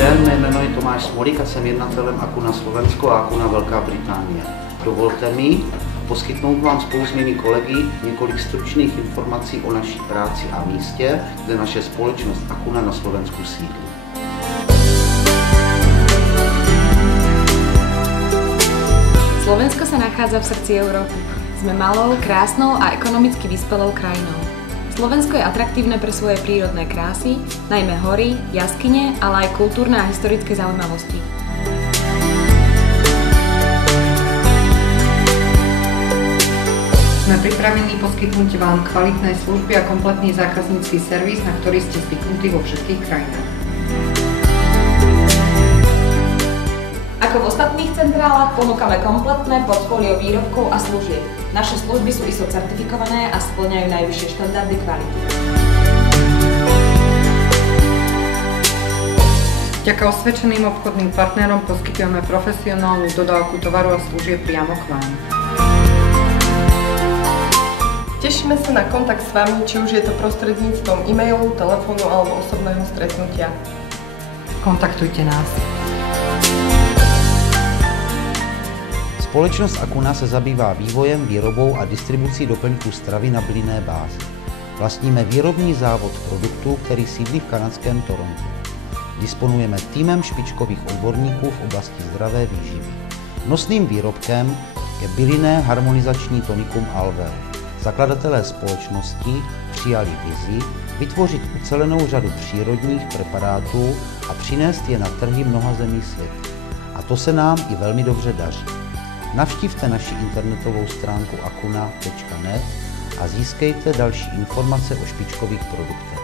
den, mé jméno je Tomáš Smolík a jsem jednatelem Akuna Slovensko a Akuna Velká Británie. Dovolte mi poskytnout vám spolu s mými kolegy několik stručných informací o naší práci a místě, kde naše společnost Akuna na Slovensku sídlí. Slovensko sa nachádza v srdci Európy. Sme malou, krásnou a ekonomicky vyspelou krajinou. Slovensko je atraktívne pre svoje prírodné krásy, najmä hory, jaskyne, ale aj kultúrne a historické zaujímavosti. Sme pripravení poskytnúť vám kvalitné služby a kompletný zákaznícky servis, na ktorý ste zvyknutí vo všetkých krajinách. Ako v ostatných centrálach ponúkame kompletné portfólio výrobkov a služieb. Naše služby sú ISO certifikované a spĺňajú najvyššie štandardy kvality. Vďaka osvedčeným obchodným partnerom poskytujeme profesionálnu dodávku tovaru a služieb priamo k vám. Tešíme sa na kontakt s vami, či už je to prostredníctvom e-mailu, telefónu alebo osobného stretnutia. Kontaktujte nás. Společnost Akuna se zabývá vývojem, výrobou a distribucí doplňků stravy na bylinné bázi. Vlastníme výrobní závod produktů, který sídlí v kanadském Torontu. Disponujeme týmem špičkových odborníků v oblasti zdravé výživy. Nosným výrobkem je bylinné harmonizační tonikum Alvéo. Zakladatelé společnosti přijali vizi vytvořit ucelenou řadu přírodních preparátů a přinést je na trhy mnoha zemí světa. A to se nám i velmi dobře daří. Navštivte naši internetovou stránku akuna.net a získejte další informace o špičkových produktech.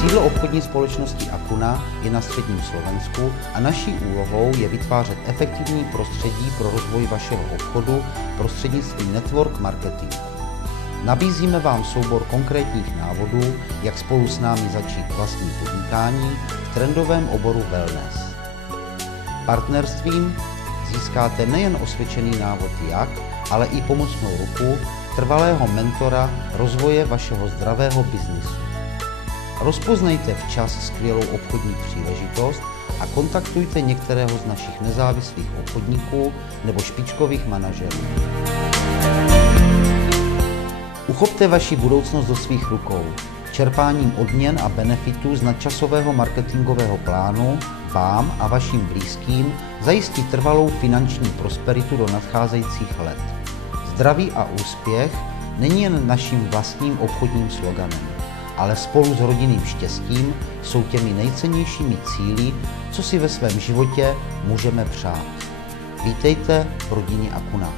Sídlo obchodní společnosti Akuna je na středním Slovensku a naší úlohou je vytvářet efektivní prostředí pro rozvoj vašeho obchodu prostřednictvím network marketingu. Nabízíme vám soubor konkrétních návodů, jak spolu s námi začít vlastní podnikání v trendovém oboru wellness. Partnerstvím získáte nejen osvědčený návod jak, ale i pomocnou ruku trvalého mentora rozvoje vašeho zdravého biznisu. Rozpoznejte včas skvělou obchodní příležitost a kontaktujte některého z našich nezávislých obchodníků nebo špičkových manažerů. Uchopte vaši budoucnost do svých rukou. Čerpáním odměn a benefitů z nadčasového marketingového plánu vám a vašim blízkým zajistí trvalou finanční prosperitu do nadcházejících let. Zdraví a úspěch není jen naším vlastním obchodním sloganem, ale spolu s rodinným štěstím jsou těmi nejcennějšími cíli, co si ve svém životě můžeme přát. Vítejte v rodině Akuna.